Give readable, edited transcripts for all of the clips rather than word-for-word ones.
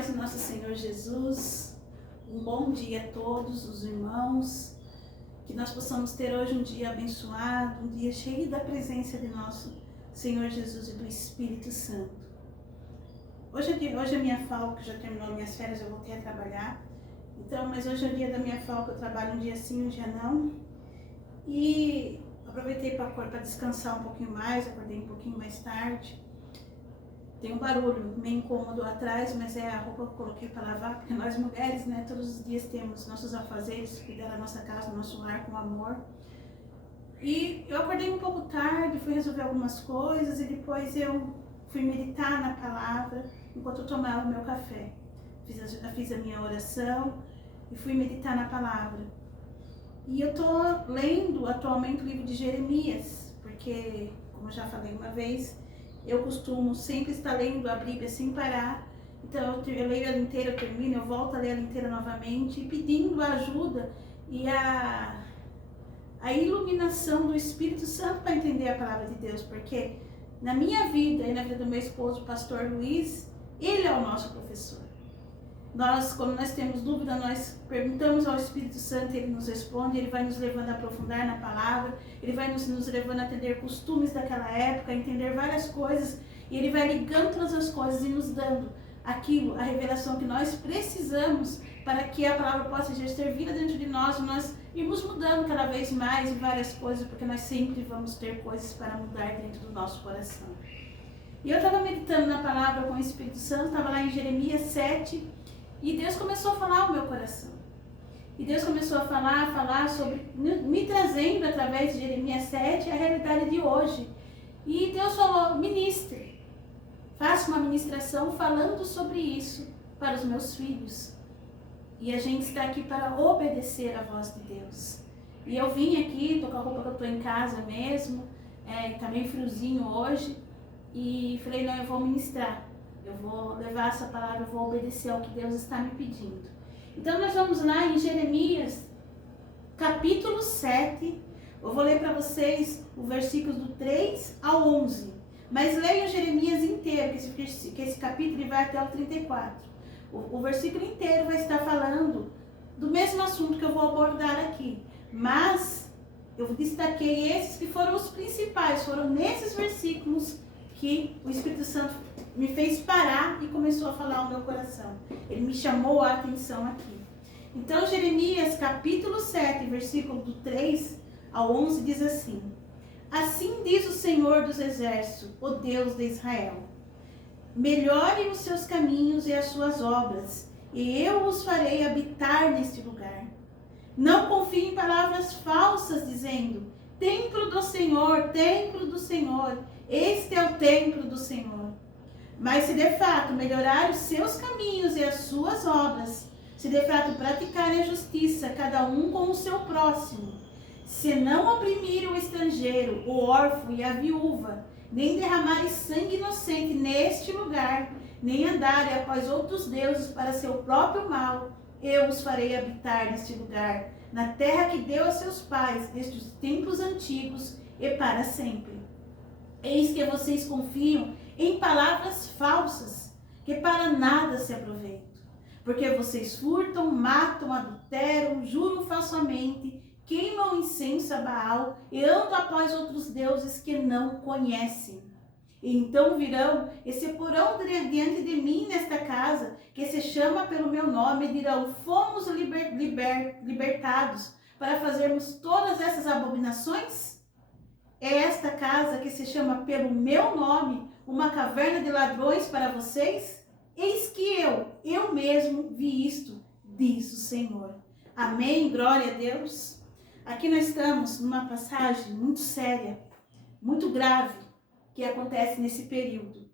paz do nosso Senhor Jesus. Um bom dia a todos os irmãos. Que nós possamos ter hoje um dia abençoado, um dia cheio da presença de nosso Senhor Jesus e do Espírito Santo. Hoje é minha folga, já terminou minhas férias, eu voltei a trabalhar. Mas hoje é o dia da minha folga, eu trabalho um dia sim, um dia não. E aproveitei para descansar um pouquinho mais, acordei um pouquinho mais tarde. Tem um barulho meio incômodo atrás, mas é a roupa que eu coloquei para lavar, porque nós mulheres, né, todos os dias temos nossos afazeres, cuidar da nossa casa, do nosso lar com amor. E eu acordei um pouco tarde, fui resolver algumas coisas e depois eu fui meditar na palavra enquanto eu tomava o meu café. Fiz a minha oração e fui meditar na palavra. E eu estou lendo atualmente o livro de Jeremias, porque, como eu já falei uma vez, eu costumo sempre estar lendo a Bíblia sem parar. Então eu leio ela inteira, eu termino, eu volto a ler ela inteira novamente, pedindo a ajuda e a iluminação do Espírito Santo para entender a palavra de Deus, porque na minha vida e na vida do meu esposo, o pastor Luiz, ele é o nosso professor. Quando nós temos dúvida, nós perguntamos ao Espírito Santo, ele nos responde, ele vai nos levando a aprofundar na palavra, ele vai nos levando a entender costumes daquela época, a entender várias coisas, e ele vai ligando todas as coisas e nos dando aquilo, a revelação que nós precisamos para que a palavra possa exercer vida dentro de nós, e nós irmos mudando cada vez mais em várias coisas, porque nós sempre vamos ter coisas para mudar dentro do nosso coração. E eu estava meditando na palavra com o Espírito Santo, estava lá em Jeremias 7, e Deus começou a falar ao meu coração. E Deus começou a falar sobre, me trazendo através de Jeremias 7 a realidade de hoje. E Deus falou, ministre, faça uma ministração falando sobre isso para os meus filhos. E a gente está aqui para obedecer à voz de Deus. E eu vim aqui, estou com a roupa que eu estou em casa mesmo, está meio friozinho hoje, e falei, não, eu vou ministrar. Eu vou levar essa palavra, eu vou obedecer ao que Deus está me pedindo. Então nós vamos lá em Jeremias, capítulo 7. Eu vou ler para vocês o versículo do 3 ao 11. Mas leiam Jeremias inteiro, que esse capítulo vai até o 34. O versículo inteiro vai estar falando do mesmo assunto que eu vou abordar aqui. Mas eu destaquei esses que foram os principais, foram nesses versículos que o Espírito Santo me fez parar e começou a falar ao meu coração. Ele me chamou a atenção aqui. Então, Jeremias, capítulo 7, versículo do 3 ao 11, diz assim: Assim diz o Senhor dos Exércitos, o Deus de Israel: Melhorem os seus caminhos e as suas obras, e eu os farei habitar neste lugar. Não confiem em palavras falsas, dizendo: Templo do Senhor, este é o templo do Senhor. Mas se de fato melhorar os seus caminhos e as suas obras, se de fato praticarem a justiça, cada um com o seu próximo, se não oprimirem o estrangeiro, o órfão e a viúva, nem derramarem sangue inocente neste lugar, nem andarem após outros deuses para seu próprio mal, eu os farei habitar neste lugar, na terra que deu a seus pais, desde os tempos antigos e para sempre. Eis que vocês confiam em palavras falsas, que para nada se aproveitam. Porque vocês furtam, matam, adulteram, juram falsamente, queimam incenso a Baal e andam após outros deuses que não conhecem. E então virão e se porão diante de mim nesta casa, que se chama pelo meu nome, e dirão: fomos libertados para fazermos todas essas abominações? É esta casa que se chama pelo meu nome uma caverna de ladrões para vocês? Eis que eu mesmo vi isto, diz o Senhor. Amém, glória a Deus. Aqui nós estamos numa passagem muito séria, muito grave, que acontece nesse período.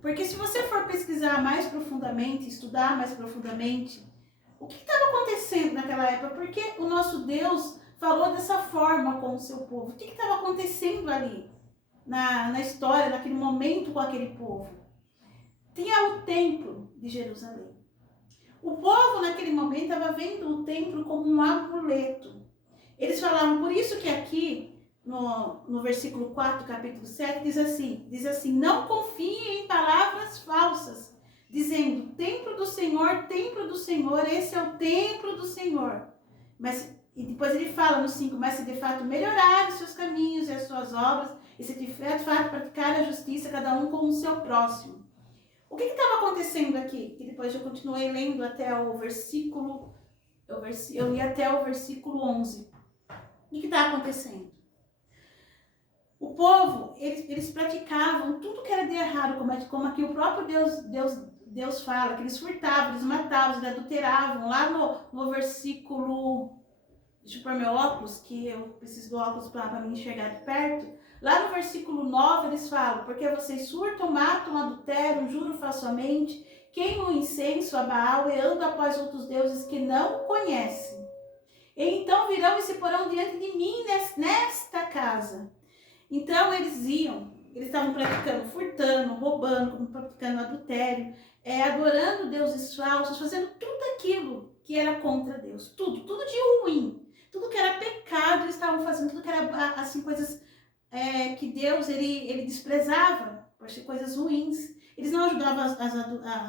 Porque se você for pesquisar mais profundamente, estudar mais profundamente, o que estava acontecendo naquela época? Porque o nosso Deus falou dessa forma com o seu povo. O que estava acontecendo ali? Na história, naquele momento com aquele povo. Tinha o templo de Jerusalém. O povo naquele momento estava vendo o templo como um amuleto. Eles falavam, por isso que aqui no versículo 4, capítulo 7, diz assim, não confiem em palavras falsas, dizendo, templo do Senhor, esse é o templo do Senhor. Mas, e depois ele fala no 5, mas se de fato melhorar os seus caminhos e as suas obras, e se de fato praticar a justiça, cada um com o seu próximo. O que estava acontecendo aqui? Que depois eu continuei lendo até o versículo, eu li até o versículo 11. O que está acontecendo? O povo, eles praticavam tudo que era de errado, como aqui o próprio Deus fala, que eles furtavam, eles matavam, eles adulteravam. Lá no versículo, deixa eu pôr meu óculos, que eu preciso do óculos para me enxergar de perto. Lá no versículo 9 eles falam, porque vocês surtam, matam, adulteram, juram falsamente, queimam incenso a Baal e andam após outros deuses que não conhecem. E então virão e se porão diante de mim nesta casa. Então eles estavam praticando, furtando, roubando, praticando adultério, adorando deuses falsos, fazendo tudo aquilo que era contra Deus, tudo de ruim, tudo que era pecado eles estavam fazendo, tudo que era assim coisas que Deus ele desprezava, por ser coisas ruins. Eles não ajudavam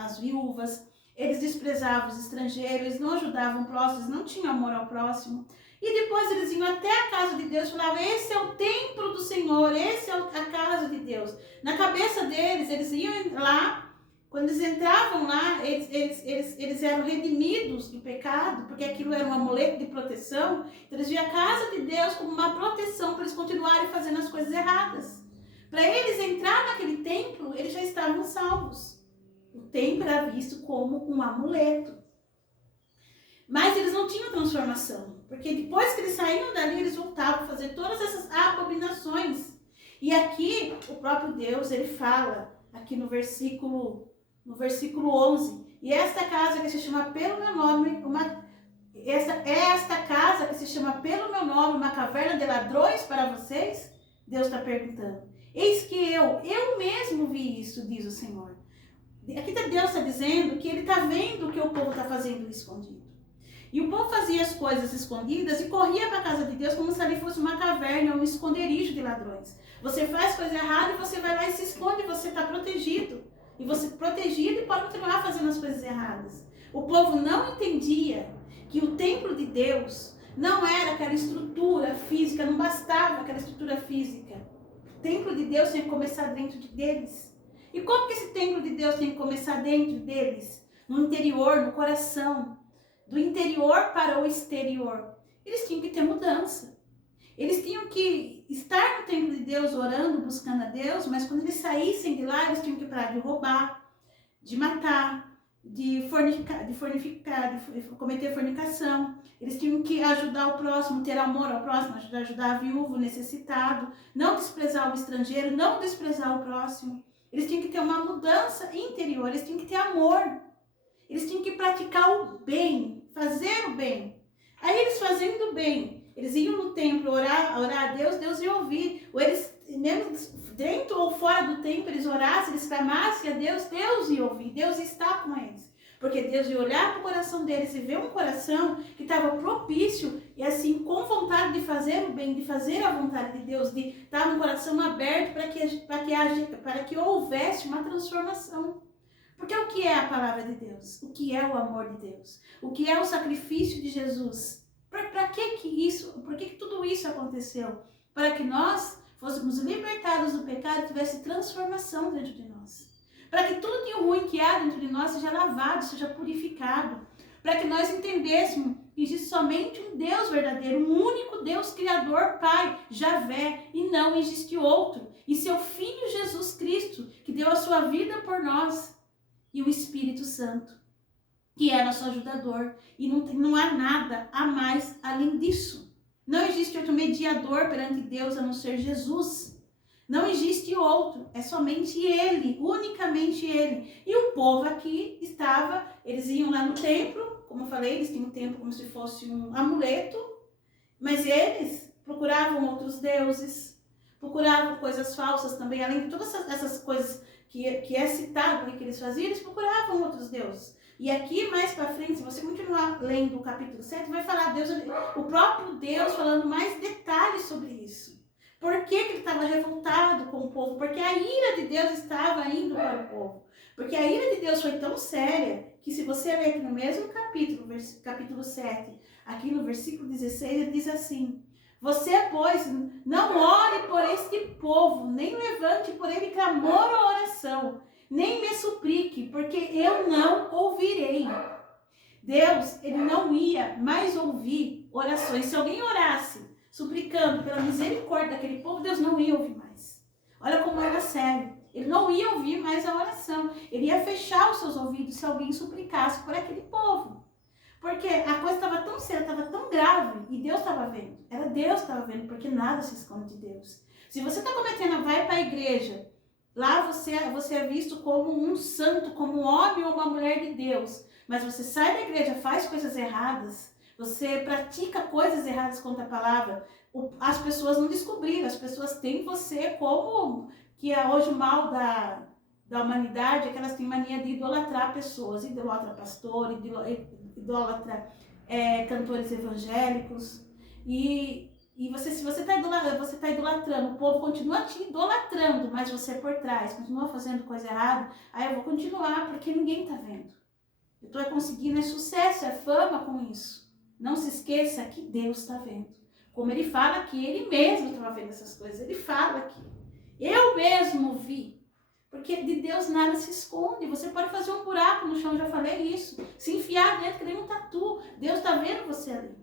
as viúvas, eles desprezavam os estrangeiros, eles não ajudavam o próximo, eles não tinham amor ao próximo. E depois eles iam até a casa de Deus e falavam, esse é o templo do Senhor, esse é a casa de Deus. Na cabeça deles, eles iam lá, quando eles entravam lá, eles eram redimidos do pecado, porque aquilo era um amuleto de proteção. Então eles viam a casa de Deus como uma proteção para eles continuarem fazendo as coisas erradas. Para eles entrar naquele templo, eles já estavam salvos. O templo era visto como um amuleto. Mas eles não tinham transformação, porque depois que eles saíam dali, eles voltavam a fazer todas essas abominações. E aqui, o próprio Deus, ele fala, aqui no versículo 11, e esta casa que se chama pelo meu nome, esta casa que se chama pelo meu nome, uma caverna de ladrões para vocês? Deus está perguntando. Eis que eu mesmo vi isso, diz o Senhor. Aqui Deus está dizendo que ele está vendo o que o povo está fazendo escondido. E o povo fazia as coisas escondidas e corria para a casa de Deus como se ali fosse uma caverna, um esconderijo de ladrões. Você faz coisa errada e você vai lá e se esconde, você está protegido. E você protegido e pode continuar fazendo as coisas erradas. O povo não entendia que o templo de Deus não era aquela estrutura física, não bastava aquela estrutura física. O templo de Deus tinha que começar dentro deles. E como que esse templo de Deus tem que começar dentro deles? No interior, no coração. Do interior para o exterior. Eles tinham que ter mudança. Eles tinham que estar no templo de Deus orando, buscando a Deus, mas quando eles saíssem de lá, eles tinham que parar de roubar, de matar, de cometer fornicação. Eles tinham que ajudar o próximo, ter amor ao próximo, ajudar a viúva, o necessitado, não desprezar o estrangeiro, não desprezar o próximo. Eles tinham que ter uma mudança interior, eles tinham que ter amor. Eles tinham que praticar o bem, fazer o bem. Aí eles fazendo o bem, eles iam no templo orar a Deus, Deus ia ouvir. Ou eles, mesmo dentro ou fora do templo, eles orassem, eles clamassem a Deus, Deus ia ouvir, Deus ia estar com eles. Porque Deus ia olhar para o coração deles e ver um coração que estava propício e assim com vontade de fazer o bem, de fazer a vontade de Deus, de estar um coração aberto para que houvesse uma transformação. Porque o que é a palavra de Deus? O que é o amor de Deus? O que é o sacrifício de Jesus? Para que isso? Por que tudo isso aconteceu? Para que nós fôssemos libertados do pecado e tivesse transformação dentro de nós. Para que tudo de ruim que há dentro de nós seja lavado, seja purificado. Para que nós entendêssemos que existe somente um Deus verdadeiro, um único Deus Criador, Pai, Javé, e não existe outro. E seu Filho Jesus Cristo, que deu a sua vida por nós. E o Espírito Santo, que é nosso ajudador. E não há nada a mais além disso. Não existe outro mediador perante Deus a não ser Jesus. Não existe outro. É somente Ele, unicamente Ele. E o povo aqui estava, eles iam lá no templo, como eu falei, eles tinham o templo como se fosse um amuleto. Mas eles procuravam outros deuses, procuravam coisas falsas também, além de todas essas coisas que é citado e que eles faziam, eles procuravam outros deuses. E aqui, mais para frente, se você continuar lendo o capítulo 7, vai falar o próprio Deus falando mais detalhes sobre isso. Por que ele estava revoltado com o povo? Porque a ira de Deus estava indo para o povo. Porque a ira de Deus foi tão séria que se você ler aqui no mesmo capítulo, capítulo 7, aqui no versículo 16, ele diz assim: você, pois, não ore por este povo, nem levante por ele clamor ou oração, nem me suplique, porque eu não ouvirei. Deus, ele não ia mais ouvir orações. Se alguém orasse, suplicando pela misericórdia daquele povo, Deus não ia ouvir mais. Olha como era sério. Ele não ia ouvir mais a oração. Ele ia fechar os seus ouvidos se alguém suplicasse por aquele povo. Porque a coisa estava tão séria, estava tão grave, e Deus estava vendo. Era Deus que estava vendo, porque nada se esconde de Deus. Se você está cometendo, vai para a igreja, lá você é visto como um santo, como um homem ou uma mulher de Deus. Mas você sai da igreja, faz coisas erradas, você pratica coisas erradas contra a palavra, as pessoas não descobriram, as pessoas têm você como, que é hoje o mal da humanidade, é que elas têm mania de idolatrar pessoas, idolatra pastor, idolatra cantores evangélicos, e você, se você está idolatrando, o povo continua te idolatrando, mas você por trás continua fazendo coisa errada, aí eu vou continuar porque ninguém está vendo. Eu estou conseguindo sucesso, fama com isso. Não se esqueça que Deus está vendo. Como ele fala aqui, ele mesmo estava vendo essas coisas. Ele fala aqui. Eu mesmo vi. Porque de Deus nada se esconde. Você pode fazer um buraco no chão, já falei isso. Se enfiar dentro, que nem um tatu. Deus está vendo você ali.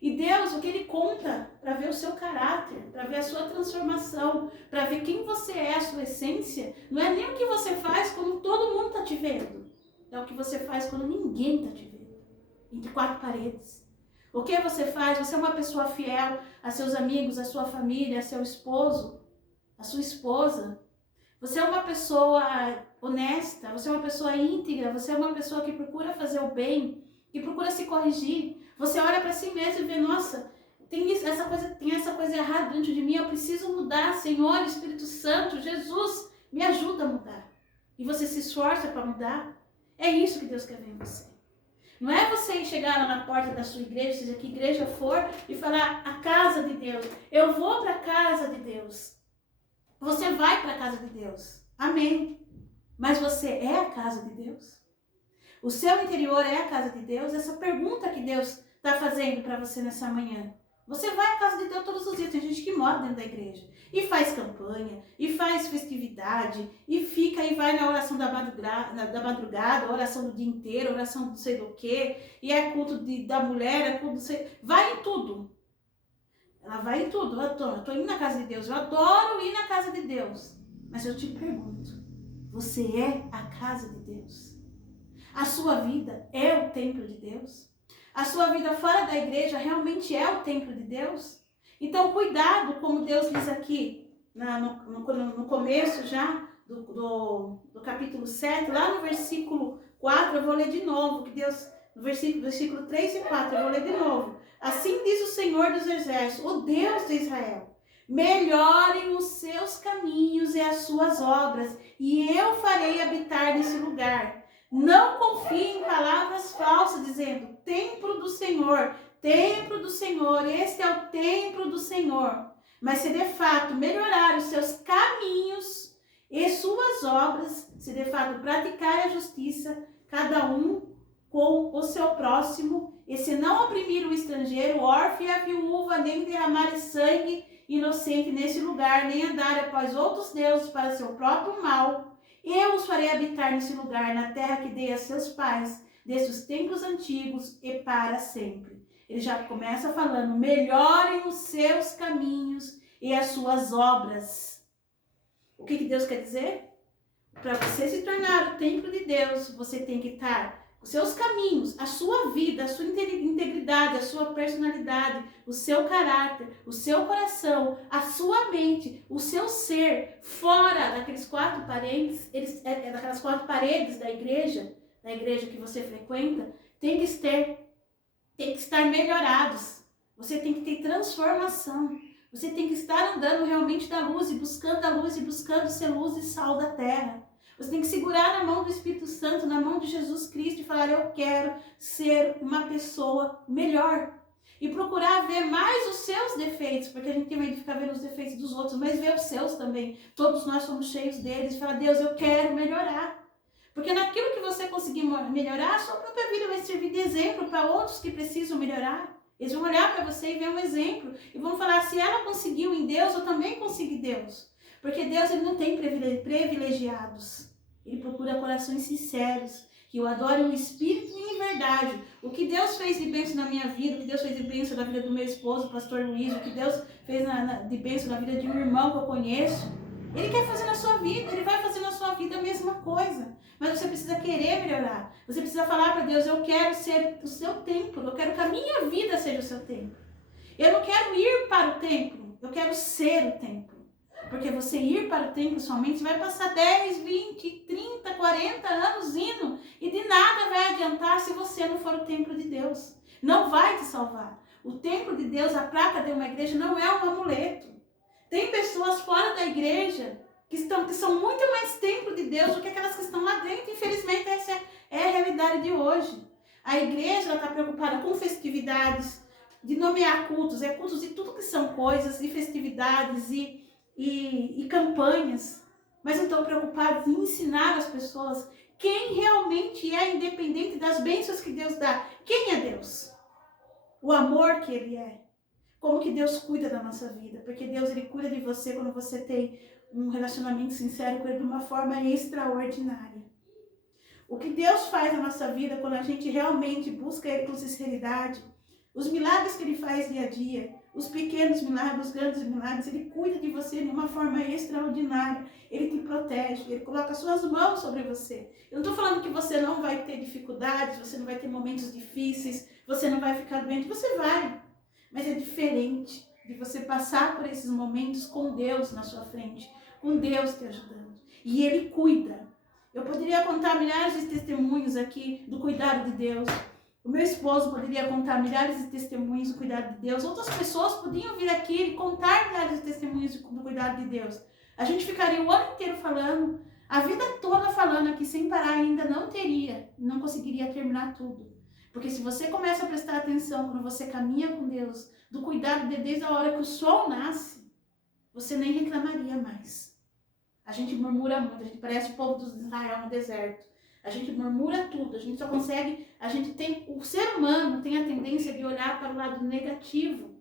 E Deus, o que ele conta para ver o seu caráter, para ver a sua transformação, para ver quem você é, a sua essência, não é nem o que você faz quando todo mundo está te vendo. É o que você faz quando ninguém está te vendo. Entre quatro paredes. O que você faz? Você é uma pessoa fiel a seus amigos, a sua família, a seu esposo, a sua esposa. Você é uma pessoa honesta, você é uma pessoa íntegra, você é uma pessoa que procura fazer o bem, que procura se corrigir. Você olha para si mesmo e vê, nossa, tem essa coisa errada dentro de mim, eu preciso mudar. Senhor, Espírito Santo, Jesus, me ajuda a mudar. E você se esforça para mudar. É isso que Deus quer ver em você. Não é você chegar lá na porta da sua igreja, seja que igreja for, e falar, a casa de Deus. Eu vou para a casa de Deus. Você vai para a casa de Deus. Amém. Mas você é a casa de Deus? O seu interior é a casa de Deus? Essa pergunta que Deus está fazendo para você nessa manhã. Você vai à casa de Deus todos os dias. Tem gente que mora dentro da igreja. E faz campanha, e faz festividade, e fica e vai na oração da madrugada, oração do dia inteiro, oração do sei do quê, e é culto da mulher, é culto vai em tudo. Ela vai em tudo. Eu tô indo na casa de Deus, eu adoro ir na casa de Deus. Mas eu te pergunto, você é a casa de Deus? A sua vida é o templo de Deus? A sua vida fora da igreja realmente é o templo de Deus? Então, cuidado, como Deus diz aqui, no começo já do capítulo 7, lá no versículo 4, eu vou ler de novo, que Deus, no versículo 3 e 4, eu vou ler de novo. Assim diz o Senhor dos Exércitos, o Deus de Israel, melhorem os seus caminhos e as suas obras, e eu farei habitar nesse lugar. Não confie em palavras falsas, dizendo, templo do Senhor, este é o templo do Senhor. Mas se de fato melhorar os seus caminhos e suas obras, se de fato praticar a justiça, cada um com o seu próximo, e se não oprimir o estrangeiro, o órfão e a viúva, nem derramar sangue inocente nesse lugar, nem andar após outros deuses para seu próprio mal, eu os farei habitar nesse lugar, na terra que dei a seus pais, desde os tempos antigos e para sempre. Ele já começa falando, melhorem os seus caminhos e as suas obras. O que Deus quer dizer? Para você se tornar o templo de Deus, você tem que estar os seus caminhos, a sua vida, a sua integridade, a sua personalidade, o seu caráter, o seu coração, a sua mente, o seu ser, fora daqueles quatro paredes, daquelas quatro paredes da igreja que você frequenta, tem que estar melhorados. Você tem que ter transformação. Você tem que estar andando realmente da luz e buscando a luz e buscando ser luz e sal da terra. Você tem que segurar na mão do Espírito Santo, na mão de Jesus Cristo e falar, eu quero ser uma pessoa melhor. E procurar ver mais os seus defeitos, porque a gente tem medo de ficar vendo os defeitos dos outros, mas ver os seus também. Todos nós somos cheios deles. E falar, Deus, eu quero melhorar. Porque naquilo que você conseguir melhorar, a sua própria vida vai servir de exemplo para outros que precisam melhorar. Eles vão olhar para você e ver um exemplo. E vão falar, se ela conseguiu em Deus, eu também consegui em Deus. Porque Deus, ele não tem privilegiados. Ele procura corações sinceros, que o adorem o Espírito e em verdade. O que Deus fez de bênção na minha vida, o que Deus fez de bênção na vida do meu esposo, o pastor Luiz, o que Deus fez de bênção na vida de um irmão que eu conheço, Ele quer fazer na sua vida, Ele vai fazer na sua vida a mesma coisa. Mas você precisa querer melhorar. Você precisa falar para Deus, eu quero ser o seu templo, eu quero que a minha vida seja o seu templo. Eu não quero ir para o templo, eu quero ser o templo. Porque você ir para o templo somente vai passar 10, 20, 30, 40 anos indo e de nada vai adiantar se você não for o templo de Deus. Não vai te salvar. O templo de Deus, a placa de uma igreja, não é um amuleto. Tem pessoas fora da igreja que são muito mais templo de Deus do que aquelas que estão lá dentro. Infelizmente, essa é a realidade de hoje. A igreja está preocupada com festividades, de nomear cultos, cultos de tudo que são coisas, e festividades e campanhas, mas não estão preocupados em ensinar as pessoas quem realmente é, independente das bênçãos que Deus dá. Quem é Deus? O amor que Ele é. Como que Deus cuida da nossa vida. Porque Deus, Ele cuida de você quando você tem um relacionamento sincero com Ele de uma forma extraordinária. O que Deus faz na nossa vida quando a gente realmente busca Ele com sinceridade, os milagres que Ele faz dia a dia, os pequenos milagres, os grandes milagres, Ele cuida de você de uma forma extraordinária. Ele te protege, Ele coloca suas mãos sobre você. Eu não estou falando que você não vai ter dificuldades, você não vai ter momentos difíceis, você não vai ficar doente, você vai. Mas é diferente de você passar por esses momentos com Deus na sua frente, com Deus te ajudando. E Ele cuida. Eu poderia contar milhares de testemunhos aqui do cuidado de Deus. O meu esposo poderia contar milhares de testemunhos do cuidado de Deus. Outras pessoas podiam vir aqui e contar milhares de testemunhos do cuidado de Deus. A gente ficaria o ano inteiro falando, a vida toda falando aqui sem parar, ainda não conseguiria terminar tudo. Porque se você começa a prestar atenção quando você caminha com Deus, do cuidado de desde a hora que o sol nasce, você nem reclamaria mais. A gente murmura muito, a gente parece o povo de Israel no deserto. A gente murmura tudo, a gente só consegue, o ser humano tem a tendência de olhar para o lado negativo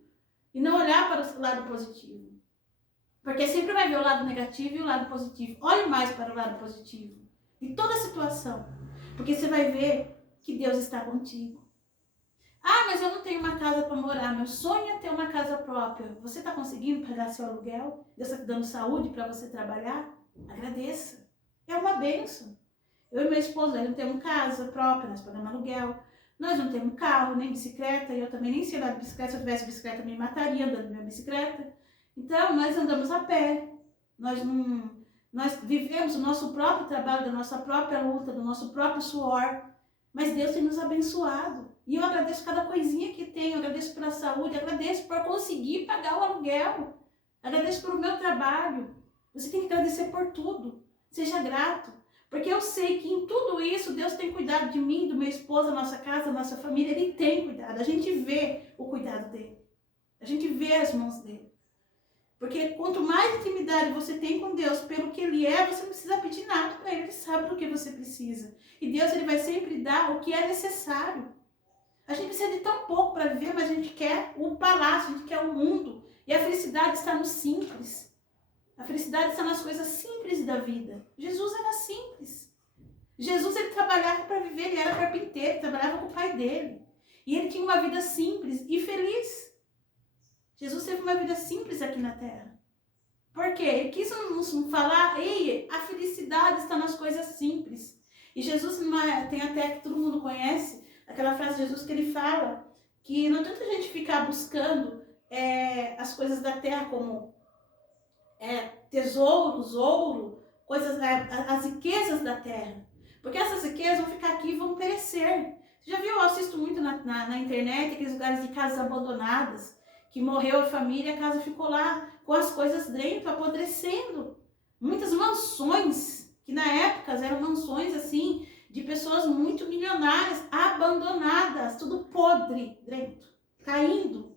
e não olhar para o lado positivo. Porque sempre vai ver o lado negativo e o lado positivo. Olhe mais para o lado positivo de toda a situação, porque você vai ver que Deus está contigo. Ah, mas eu não tenho uma casa para morar, meu sonho é ter uma casa própria. Você está conseguindo pagar seu aluguel? Deus está te dando saúde para você trabalhar? Agradeça, é uma bênção. Eu e meu esposo, nós não temos casa própria, nós pagamos aluguel. Nós não temos carro, nem bicicleta. E eu também nem sei andar de bicicleta. Se eu tivesse bicicleta, eu me mataria andando de minha bicicleta. Então, nós andamos a pé. Nós vivemos o nosso próprio trabalho, da nossa própria luta, do nosso próprio suor. Mas Deus tem nos abençoado. E eu agradeço cada coisinha que tenho. Eu agradeço pela saúde, agradeço por conseguir pagar o aluguel. Agradeço pelo meu trabalho. Você tem que agradecer por tudo. Seja grato. Porque eu sei que em tudo isso, Deus tem cuidado de mim, do meu esposo, da nossa casa, da nossa família. Ele tem cuidado. A gente vê o cuidado dele. A gente vê as mãos dele. Porque quanto mais intimidade você tem com Deus, pelo que Ele é, você não precisa pedir nada para Ele. Ele sabe do que você precisa. E Deus, Ele vai sempre dar o que é necessário. A gente precisa de tão pouco para viver, mas a gente quer o palácio, a gente quer o mundo. E a felicidade está no simples. A felicidade está nas coisas simples da vida. Jesus era simples. Jesus, ele trabalhava para viver, ele era carpinteiro, ele trabalhava com o pai dele. E ele tinha uma vida simples e feliz. Jesus teve uma vida simples aqui na terra. Por quê? Ele quis nos falar, ei, a felicidade está nas coisas simples. E Jesus tem até que todo mundo conhece, aquela frase de Jesus que ele fala, que não adianta a gente ficar buscando as coisas da terra como tesouros, ouro, coisas, as riquezas da terra. Porque essas riquezas vão ficar aqui e vão perecer. Você já viu, eu assisto muito na internet, aqueles lugares de casas abandonadas, que morreu a família, a casa ficou lá com as coisas dentro, apodrecendo. Muitas mansões, que na época eram mansões assim, de pessoas muito milionárias, abandonadas, tudo podre dentro, caindo.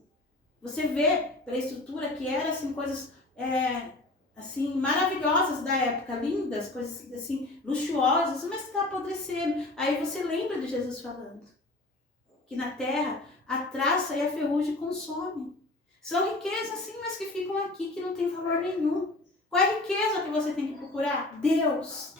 Você vê pela estrutura que era assim, coisas assim, maravilhosas da época, lindas, coisas assim, luxuosas, mas está apodrecendo. Aí você lembra de Jesus falando que na terra a traça e a ferrugem consomem. São riquezas, sim, mas que ficam aqui, que não tem valor nenhum. Qual é a riqueza que você tem que procurar? Deus.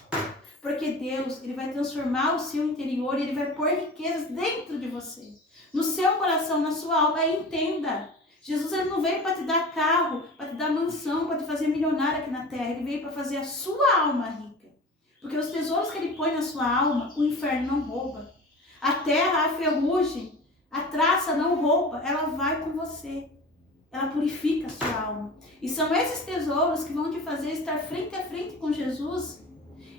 Porque Deus, ele vai transformar o seu interior, ele vai pôr riquezas dentro de você. No seu coração, na sua alma, entenda. Jesus, ele não veio para te dar carro, para te dar mansão, para te fazer milionário aqui na terra. Ele veio para fazer a sua alma rica. Porque os tesouros que ele põe na sua alma, o inferno não rouba. A terra, a ferrugem, a traça não rouba, ela vai com você. Ela purifica a sua alma. E são esses tesouros que vão te fazer estar frente a frente com Jesus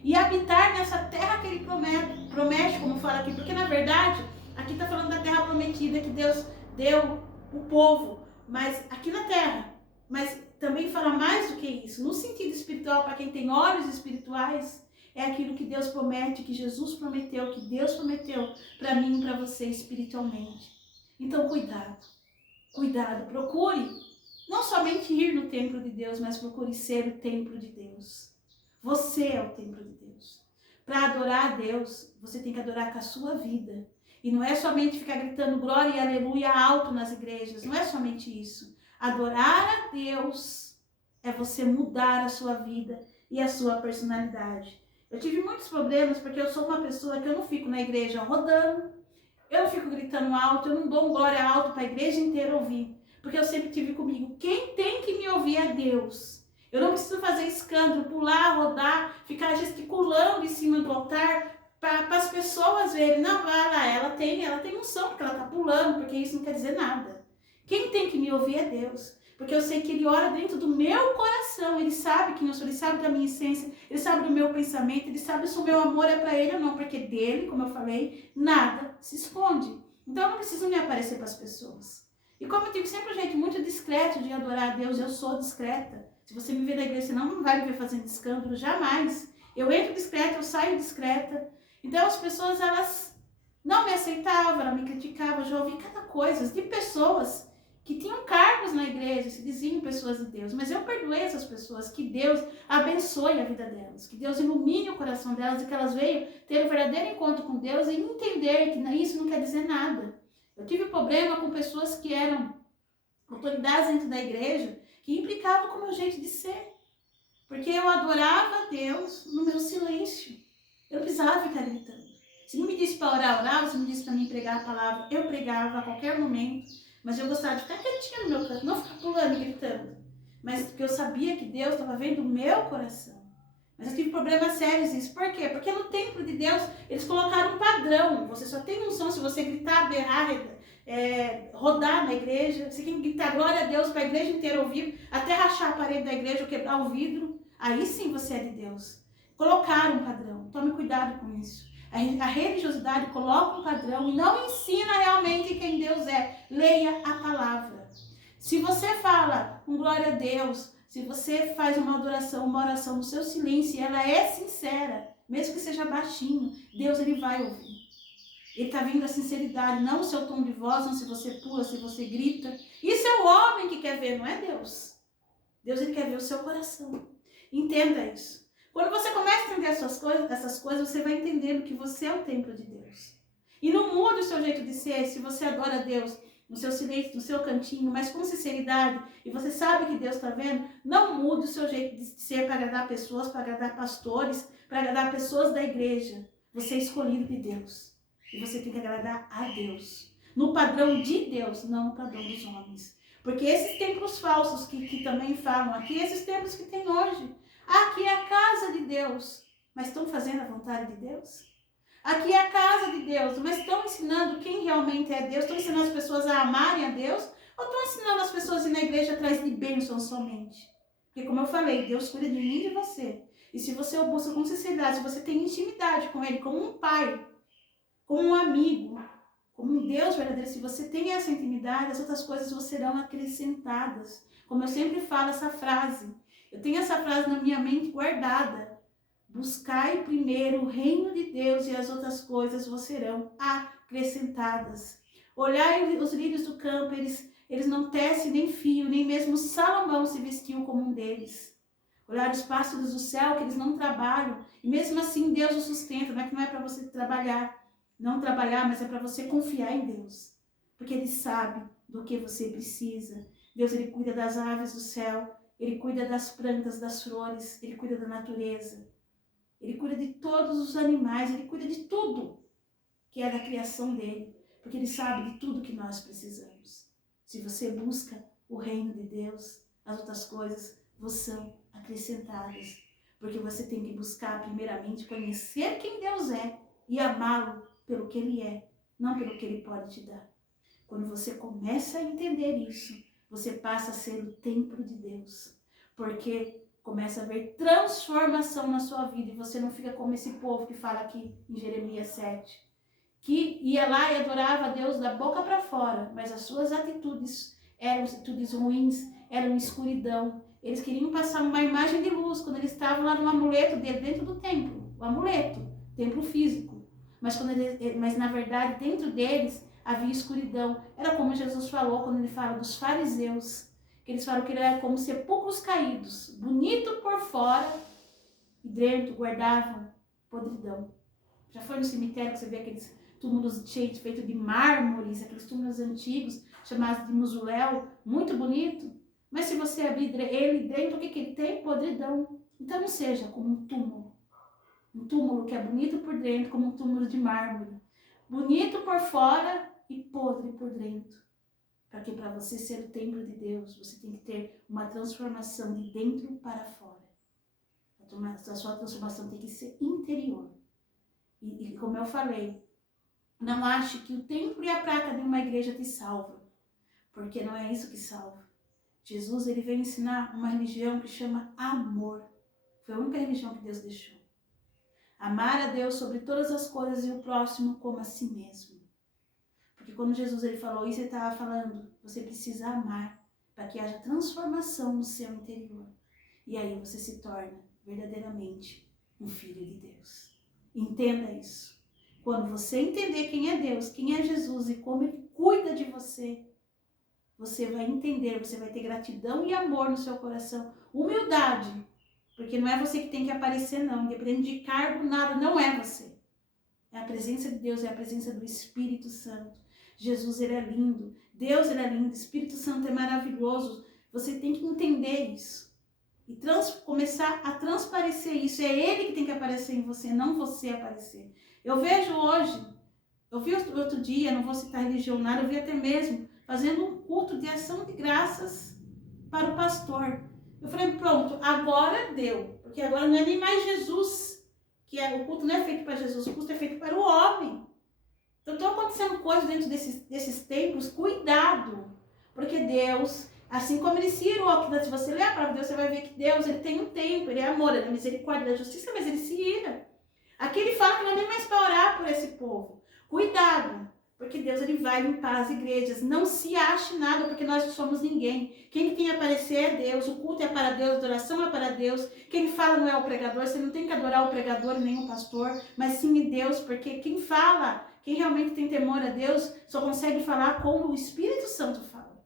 e habitar nessa terra que ele promete, como fala aqui. Porque na verdade, aqui está falando da terra prometida que Deus deu o povo, mas aqui na terra. Mas também fala mais do que isso. No sentido espiritual, para quem tem olhos espirituais, é aquilo que Deus promete, que Jesus prometeu, que Deus prometeu para mim e para você espiritualmente. Então, cuidado. Cuidado, procure não somente ir no templo de Deus, mas procure ser o templo de Deus. Você é o templo de Deus. Para adorar a Deus, você tem que adorar com a sua vida. E não é somente ficar gritando glória e aleluia alto nas igrejas. Não é somente isso. Adorar a Deus é você mudar a sua vida e a sua personalidade. Eu tive muitos problemas porque eu sou uma pessoa que eu não fico na igreja rodando. Eu não fico gritando alto, eu não dou um glória alto para a igreja inteira ouvir. Porque eu sempre tive comigo, quem tem que me ouvir é Deus. Eu não preciso fazer escândalo, pular, rodar, ficar gesticulando em cima do altar para as pessoas verem. Não, vai lá, ela tem unção porque ela está pulando, porque isso não quer dizer nada. Quem tem que me ouvir é Deus. Porque eu sei que Ele ora dentro do meu coração. Ele sabe quem eu sou, Ele sabe da minha essência, Ele sabe do meu pensamento, Ele sabe se o meu amor é para Ele ou não. Porque dele, como eu falei, nada se esconde. Então eu não preciso me aparecer para as pessoas. E como eu digo, sempre um jeito muito discreto de adorar a Deus, eu sou discreta. Se você me ver na igreja, senão não vai me ver fazendo escândalo, jamais. Eu entro discreta, eu saio discreta. Então as pessoas, elas não me aceitavam, elas me criticavam, já ouvi cada coisa de pessoas que tinham cargos na igreja, se diziam pessoas de Deus, mas eu perdoei essas pessoas, que Deus abençoe a vida delas, que Deus ilumine o coração delas e que elas venham ter um verdadeiro encontro com Deus e entender que isso não quer dizer nada. Eu tive problema com pessoas que eram autoridades dentro da igreja, que implicavam com o meu jeito de ser, porque eu adorava a Deus no meu silêncio, eu não precisava ficar gritando. Se não me disse para orar, orava, se não me disse para mim pregar a palavra, eu pregava a qualquer momento. Mas eu gostava de ficar quietinha no meu canto, não ficar pulando e gritando. Mas porque eu sabia que Deus estava vendo o meu coração. Mas eu tive problemas sérios nisso. Por quê? Porque no templo de Deus, eles colocaram um padrão. Você só tem unção se você gritar, berrar, rodar na igreja. Você tem que gritar glória a Deus para a igreja inteira ouvir, até rachar a parede da igreja ou quebrar o vidro. Aí sim você é de Deus. Colocaram um padrão. Tome cuidado com isso. A religiosidade coloca um padrão e não ensina realmente quem Deus é. Leia a palavra. Se você fala com glória a Deus, se você faz uma adoração, uma oração no seu silêncio, e ela é sincera, mesmo que seja baixinho, Deus ele vai ouvir. Ele está vindo a sinceridade, não o seu tom de voz, não se você pula, se você grita. Isso é o homem que quer ver, não é Deus. Deus ele quer ver o seu coração. Entenda isso. Quando você começa a entender essas coisas, você vai entendendo que você é o templo de Deus. E não muda o seu jeito de ser, se você adora a Deus no seu silêncio, no seu cantinho, mas com sinceridade, e você sabe que Deus está vendo, não muda o seu jeito de ser para agradar pessoas, para agradar pastores, para agradar pessoas da igreja. Você é escolhido de Deus. E você tem que agradar a Deus. No padrão de Deus, não no padrão dos homens. Porque esses templos falsos que também falam aqui, esses templos que tem hoje, aqui é a casa de Deus, mas estão fazendo a vontade de Deus? Aqui é a casa de Deus, mas estão ensinando quem realmente é Deus? Estão ensinando as pessoas a amarem a Deus? Ou estão ensinando as pessoas a ir na igreja atrás de bênçãos somente? Porque como eu falei, Deus cuida de mim e de você. E se você o busca com sinceridade, se você tem intimidade com Ele, como um pai, como um amigo, como um Deus verdadeiro, se você tem essa intimidade, as outras coisas serão acrescentadas. Como eu sempre falo essa frase, eu tenho essa frase na minha mente guardada. Buscai primeiro o reino de Deus e as outras coisas vos serão acrescentadas. Olhai os lírios do campo, eles não tecem nem fio, nem mesmo Salomão se vestiu como um deles. Olhar os pássaros do céu, que eles não trabalham. E mesmo assim, Deus os sustenta. Não é que não é para você não trabalhar, mas é para você confiar em Deus. Porque Ele sabe do que você precisa. Deus, Ele cuida das aves do céu. Ele cuida das plantas, das flores. Ele cuida da natureza. Ele cuida de todos os animais. Ele cuida de tudo que é da criação dele. Porque Ele sabe de tudo que nós precisamos. Se você busca o reino de Deus, as outras coisas vos são acrescentadas. Porque você tem que buscar primeiramente conhecer quem Deus é e amá-lo pelo que Ele é, não pelo que Ele pode te dar. Quando você começa a entender isso, você passa a ser o templo de Deus. Porque começa a haver transformação na sua vida e você não fica como esse povo que fala aqui em Jeremias 7. Que ia lá e adorava a Deus da boca para fora, mas as suas atitudes eram atitudes ruins, eram escuridão. Eles queriam passar uma imagem de luz quando eles estavam lá no amuleto dele, dentro do templo, o amuleto, templo físico. Mas na verdade, dentro deles havia escuridão. Era como Jesus falou quando ele fala dos fariseus, que eles falam que ele era como sepulcros caídos, bonito por fora e dentro guardavam podridão. Já foi no cemitério que você vê aqueles túmulos cheios, feitos de mármores, aqueles túmulos antigos, chamados de mausoléu, muito bonito. Mas se você abrir ele dentro, o que ele tem? Podridão. Então não seja como um túmulo. Um túmulo que é bonito por dentro, como um túmulo de mármore. Bonito por fora e podre por dentro. Porque para você ser o templo de Deus, você tem que ter uma transformação de dentro para fora. A sua transformação tem que ser interior. E como eu falei, não ache que o templo e a placa de uma igreja te salvam, porque não é isso que salva. Jesus, ele veio ensinar uma religião que chama amor. Foi a única religião que Deus deixou. Amar a Deus sobre todas as coisas e o próximo como a si mesmo. Porque quando Jesus ele falou isso, ele estava falando, você precisa amar para que haja transformação no seu interior. E aí você se torna verdadeiramente um filho de Deus. Entenda isso. Quando você entender quem é Deus, quem é Jesus e como Ele cuida de você, você vai entender, você vai ter gratidão e amor no seu coração. Humildade, porque não é você que tem que aparecer não, independente de cargo, nada, não é você. É a presença de Deus, é a presença do Espírito Santo. Jesus, Ele é lindo, Deus, Ele é lindo, o Espírito Santo é maravilhoso. Você tem que entender isso. E começar a transparecer isso. É Ele que tem que aparecer em você, não você aparecer. Eu vejo hoje, eu vi outro dia, não vou citar religião nada, eu vi até mesmo fazendo um culto de ação de graças para o pastor. Eu falei, pronto, agora deu. Porque agora não é nem mais Jesus, o culto não é feito para Jesus, o culto é feito para o homem. Então estão acontecendo coisas dentro desses templos, cuidado. Porque Deus, assim como Ele se irou, se você ler a palavra de Deus, você vai ver que Deus, Ele tem um tempo, Ele é amor, Ele é misericórdia, Ele é justiça, mas Ele se ira. Aqui Ele fala que não é nem mais para orar por esse povo. Cuidado, porque Deus Ele vai limpar as igrejas. Não se ache nada, porque nós não somos ninguém. Quem tem que aparecer é Deus, o culto é para Deus, a adoração é para Deus. Quem fala não é o pregador, você não tem que adorar o pregador nem o pastor, mas sim Deus, porque quem fala, quem realmente tem temor a Deus, só consegue falar como o Espírito Santo fala.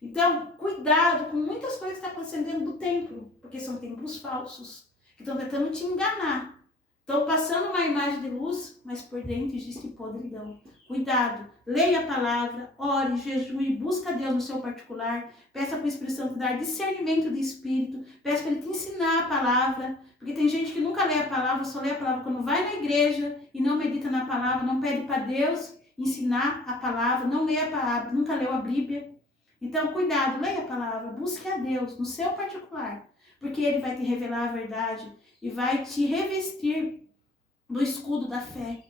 Então, cuidado com muitas coisas que estão acontecendo dentro do templo, porque são templos falsos, que estão tentando te enganar. Estão passando uma imagem de luz, mas por dentro existe podridão. Cuidado, leia a palavra, ore, jejue, busca Deus no seu particular, peça para o Espírito Santo dar discernimento de espírito, peça para Ele te ensinar a palavra, porque tem gente que nunca lê a palavra, só lê a palavra quando vai na igreja e não medita na palavra, não pede para Deus ensinar a palavra, não lê a palavra, nunca leu a Bíblia. Então, cuidado, leia a palavra, busque a Deus no seu particular, porque Ele vai te revelar a verdade e vai te revestir do escudo da fé,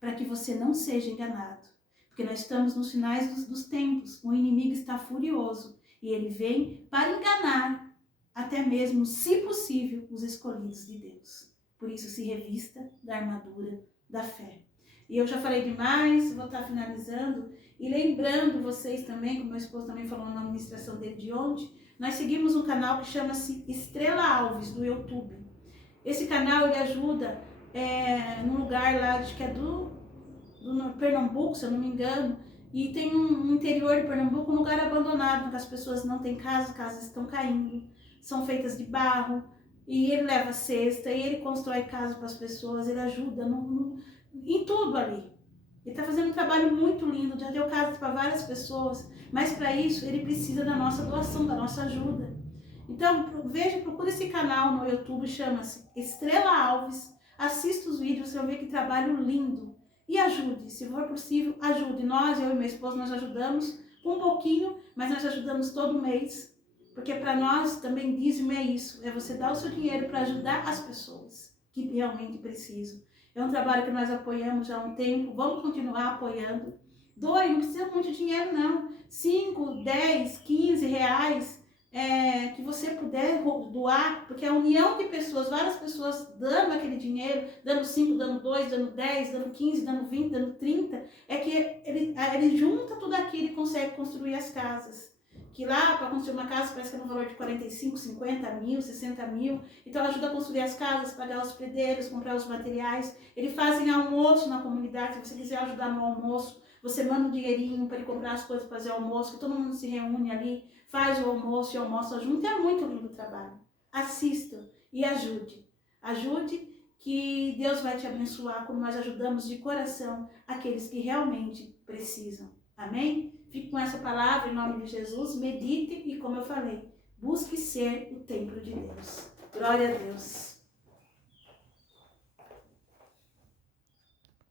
para que você não seja enganado. Porque nós estamos nos finais dos tempos, o inimigo está furioso e ele vem para enganar, até mesmo, se possível, os escolhidos de Deus. Por isso, se revista da armadura da fé. E eu já falei demais, vou estar finalizando. E lembrando vocês também, como meu esposo também falou na administração dele de ontem, nós seguimos um canal que chama-se Estrela Alves, do YouTube. Esse canal ele ajuda num lugar lá, acho que é do Pernambuco, se eu não me engano, e tem um interior de Pernambuco, um lugar abandonado, que as pessoas não têm casa, casas estão caindo. são feitas de barro, e ele leva cesta, e ele constrói casa para as pessoas, ele ajuda em tudo ali. Ele está fazendo um trabalho muito lindo, já deu casa para várias pessoas, mas para isso ele precisa da nossa doação, da nossa ajuda. Então, procura esse canal no YouTube, chama-se Estrela Alves, assista os vídeos, você vai ver que trabalho lindo. E ajude, se for possível, ajude. Nós, eu e meu esposo, nós ajudamos um pouquinho, mas nós ajudamos todo mês. Porque para nós também dízimo é isso, é você dar o seu dinheiro para ajudar as pessoas que realmente precisam. É um trabalho que nós apoiamos já há um tempo, vamos continuar apoiando. Doe, não precisa muito dinheiro não, 5, 10, 15 reais, que você puder doar, porque a união de pessoas, várias pessoas dando aquele dinheiro, dando 5, dando 2, dando 10, dando 15, dando 20, dando 30, é que ele junta tudo aquilo e consegue construir as casas. Que lá, para construir uma casa, parece que é no valor de 45, 50 mil, 60 mil. Então, ajuda a construir as casas, pagar os pedreiros, comprar os materiais. Eles fazem almoço na comunidade. Se você quiser ajudar no almoço, você manda um dinheirinho para ele comprar as coisas para fazer o almoço, que todo mundo se reúne ali, faz o almoço e almoça junto. É muito lindo o trabalho. Assista e ajude. Ajude, que Deus vai te abençoar como nós ajudamos de coração aqueles que realmente precisam. Amém? Fique com essa palavra em nome de Jesus, medite e, como eu falei, busque ser o templo de Deus. Glória a Deus.